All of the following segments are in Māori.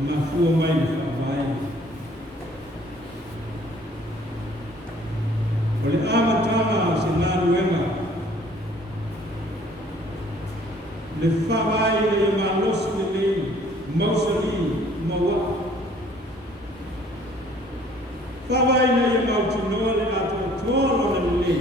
Mafua mai le whaamai. O le amatanga se ngā ruenga. Le whaamai le malosi le lei, mausali, maua. Whaamai le mautinoa le ato tōro le lei.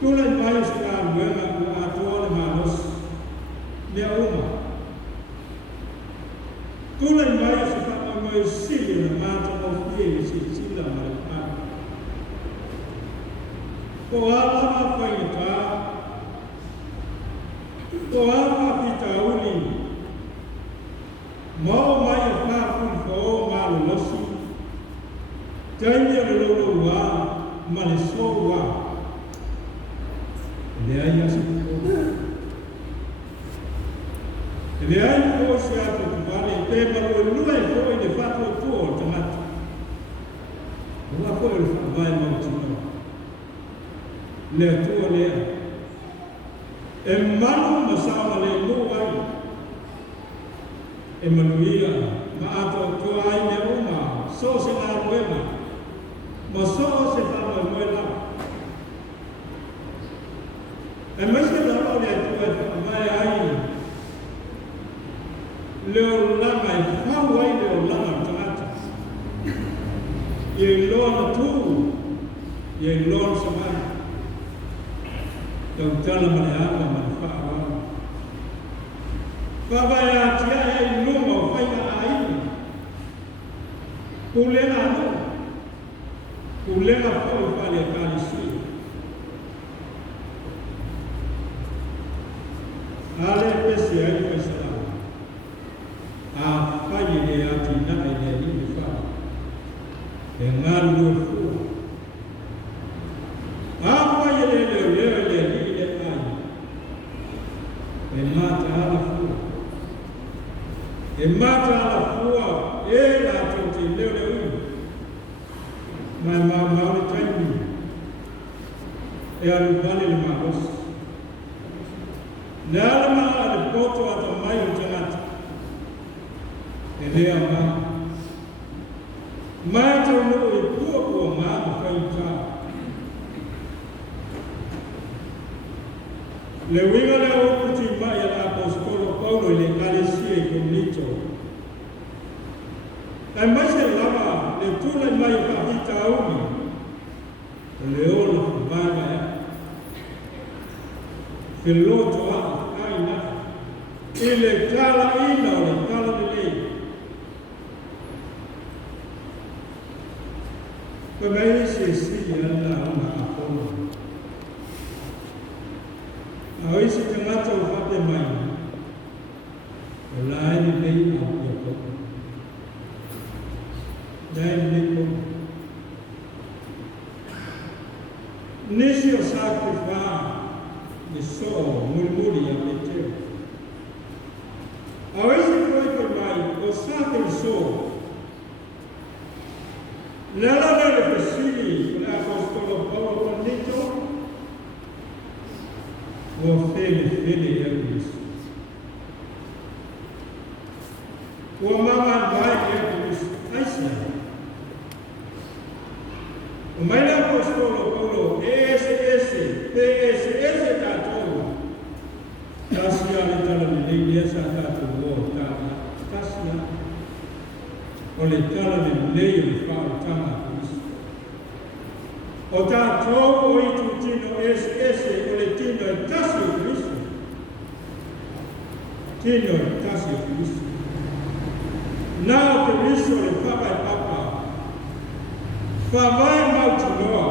Tula mai se ngā ruenga ku ato le malosi. Le auma. Tula mai se whaamai sili na mata o fie se sila mai pāna. Ko alama whainata, ko alama pita uli, mau mai a whāpun ko malu losi, taimi a lolo wā, mane so wā. Le ai asa ko. Le ai ko se ato tuvale, te malu lua e ko i le whato tō tamata. Ua ko e le whaamai mautino. Le atua lea. E manu masawa le luai. E manuia, ma ato toa ai me uma, so se ngā ruema. Ma so se whama muela. E maise lau le atua e whaamai ai. Leo lama e whau ai leo lama tangata. Ie loa tū, ie loa samai. Tau tala mane ama mane whaarawa. Whawai a tia e lunga o whaina a ina. Kulenga anu. Kulenga whau whale a kāli sui. Ale pese ai whaisala. A whai le ati nana i le rini whau. E ngā lua fua. A whai le leo leo le rini. E mata ala fua. E mata ala fua. E la tōte leo leo ui. Mai mauri taimi. E alu vale le maos. Le ala maa le poto ata mai o tangata. E lea maa. Mai tau no e pua kua maa o whaita. Le winga le okuti mai ala apostolo Paulo le kalesia i komunito. E maise lama le tula mai o kahita aumi. Le ola fumaga ya. Filoto a aina. Ile kala ina o le kala de lei. Kwa mai se sili ala una apolo. A oi se tangata o whate mai. O lai ni nei a piako. Lai ni nei ko. Nisi o sāku whā. Ni so murmuri a me teo. A oi se koe mai. O sāku so. Lala le pesini. Le apostolo Paulo Pandito. O fele e Cristo. O mama vai e Cristo. Ai sim. O mais apostolo Paulo, esse tá todo. Tá se alitando de lei essa tá todo, tá se. O letala de lei o fala tama Cristo. O tá todo o itutino esse o letino é tasso Cristo. Tino é tasso Cristo. Não Cristo le papa e papa. Favai mautinoa.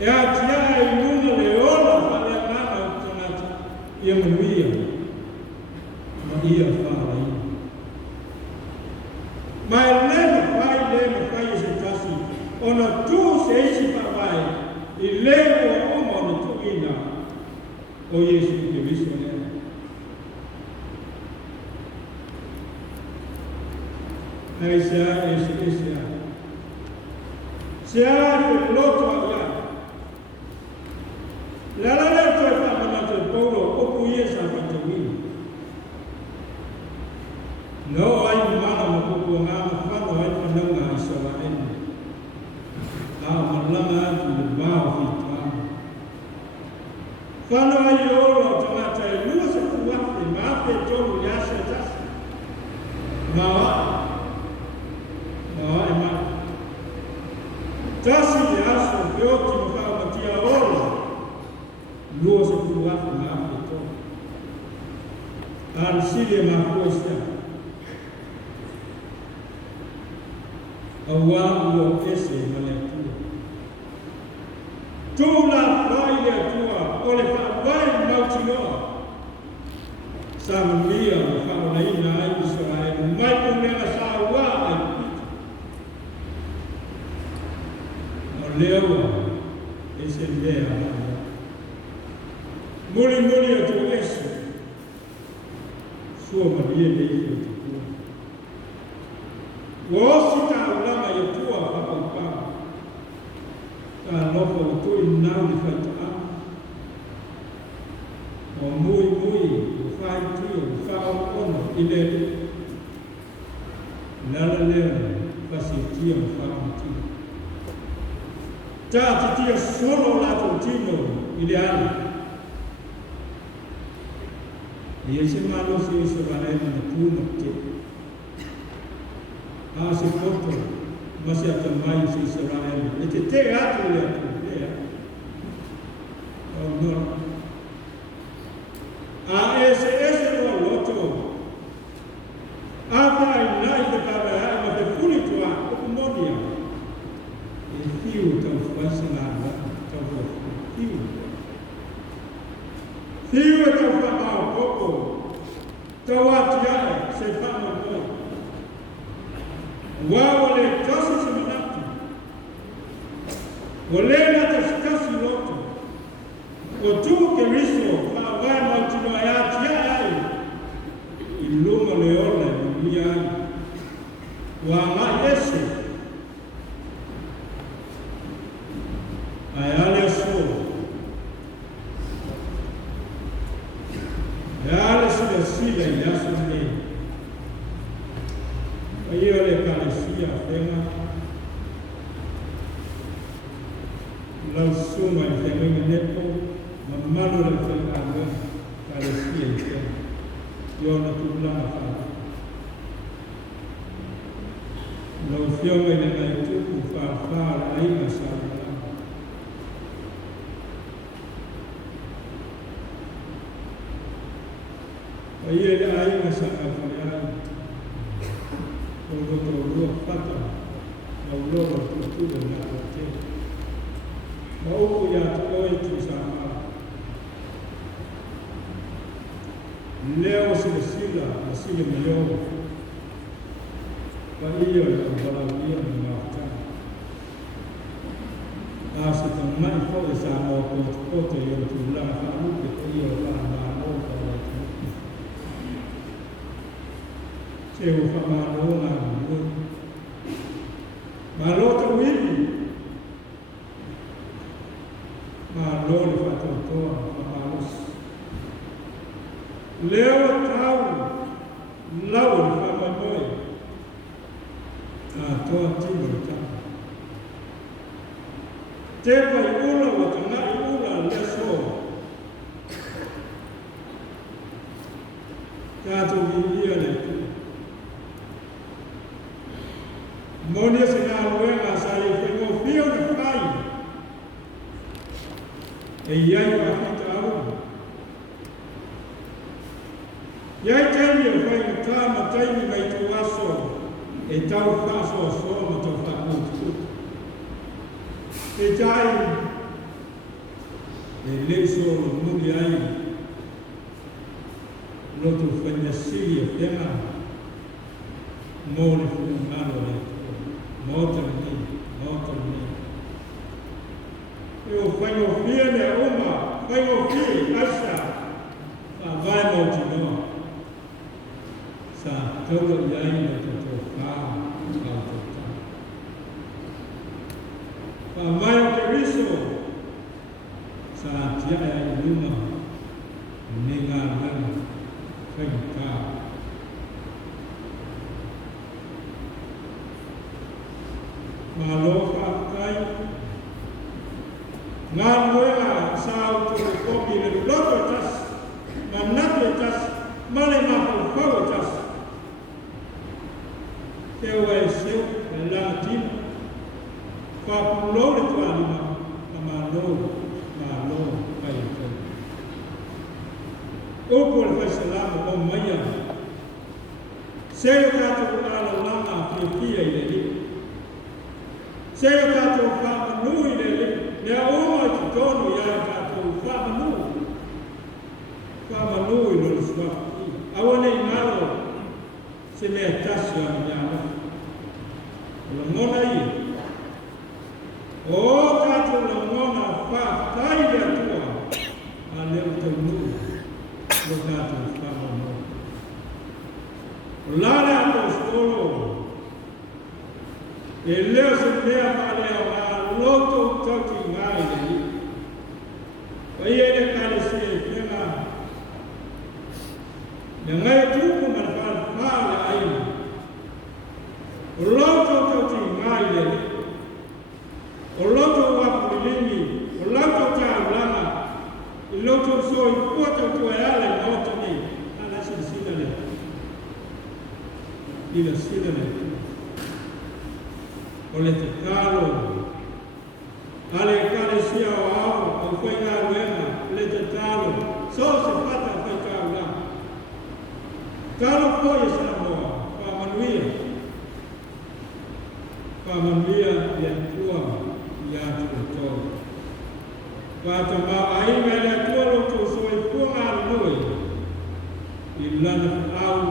E a tia e luna leola fale a nana o tonata. E a manuia. Maria fala aí. Mas lema fai esse tasso. Ona tu se esse papai. E leva o homem no tuina. O Jesus Cristo né. Esse se há l'autre là. La lettre fa manate Paulo o puie sa fatemi. no ai mana makuku ngama whano ai whananga i Saraeni. Malanga atu le bao whitana. Whano ai oro tamata e lua se kuwafe, maafe tolu yasa tasi. Mawa e maa. Tasi le aso beoti mwhao matia oro. Lua se kuwafe, maafe tolu. Arisile makuesta. Awangu o ese maletua. Tula waile tua ole wai mautinoa. Samulia mfano na ina ai Israeli. Mai kumena sawa ai pita. Olewa ese mbea maya. Muli atu ese. Sua marie de iyo tukua. Wosita ulama yatua hapa upama. Nofo utui nau ni whaitaama. O mui, ufai tio, ufao ono, ilele. Nala leo, whasitia ufao tio. Tāti tia sono lato tino, ideali. Iese malo si Israeli na puma te. Se poto, mas é também se Israel. E te teatro le atu, oh no. Esse no loto. Vai nai de para ma de funi tua, o modia. E fio tão fascinado, tão fio. Fio tão fama pouco. Tão atia, se fama pouco. Wao le kasi semanatu. Walela tashikasi loto. Otu keriso wai mautino ayati ai. Iluma leona dunia. Wa ese. Ayale so. Ayale sila yasune. Aí olha carecia a pena, lançou mais também neto, mamãe não foi água, carecia a pena, e olha tudo lá na fala. Não foi ainda na tudo fala aí na sala lá. Aí ele aí na sala lá. Loro fata, loro tudo na parte. Mau ya toi tu sama. Leo sila, asile melhor. Para ir para o dia no mata. Se também for essa outra eu tu lá para o que eu para eu falo na malota wili malole fatotoa famalus leo tau lau famamoi toa tibo ta tepa iula watana iula leso tato vivia le Monia se na luenga sai fengo fio na fai. E iai wa fita au. Iai taimi fai ta ma taimi mai tu aso. E tau faso so ma tau faku. E tai. E leso muli ai. Lotu fanya silia pena. Moni fu malo. Mota ni. Eu fai ofia ne uma, fai ofia asa. Vai montino. Sa todo yai no to fa, fa mai keriso. Sa tia ai luma. Ninga nan fai ka. malofa kai ngaluela sao tu kopi le lotas manatas male mapotas kewe seu la tin fa pulo le tuani malo kai o por fasalam o maya sei ka tu ala lama fia ile sei ka tu fa nu ile le o tu tono ya ka tu fa nu ile swa awone ngalo se me tasya ya la mona yi o ka tu la mona fa kai ya tu ale tu nu lo ka tu fa nu Lara apostolo e leo se mea male a loto toti mai lei o iene kale se fena ngai tuku man fale ai o loto toti mai lei o loto wa kulini o loto ta lama o loto so i poto tu ale loto ni ala se sina le ila sidane ole te kalo ale kale sia o foi na luena le te kalo so se pata foi kalo foi esa moa pa manuia ya tua ya tu pa tama ai mele tua lo tu so i punga noi ilana au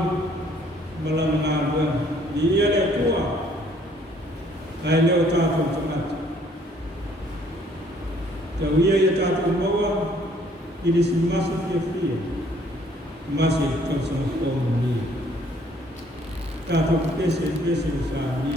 malangawan dia le tua ai leo tatu tunat kawia ya tatu mawa ini semasa fia masih kau sama kau ni tatu pese sa ni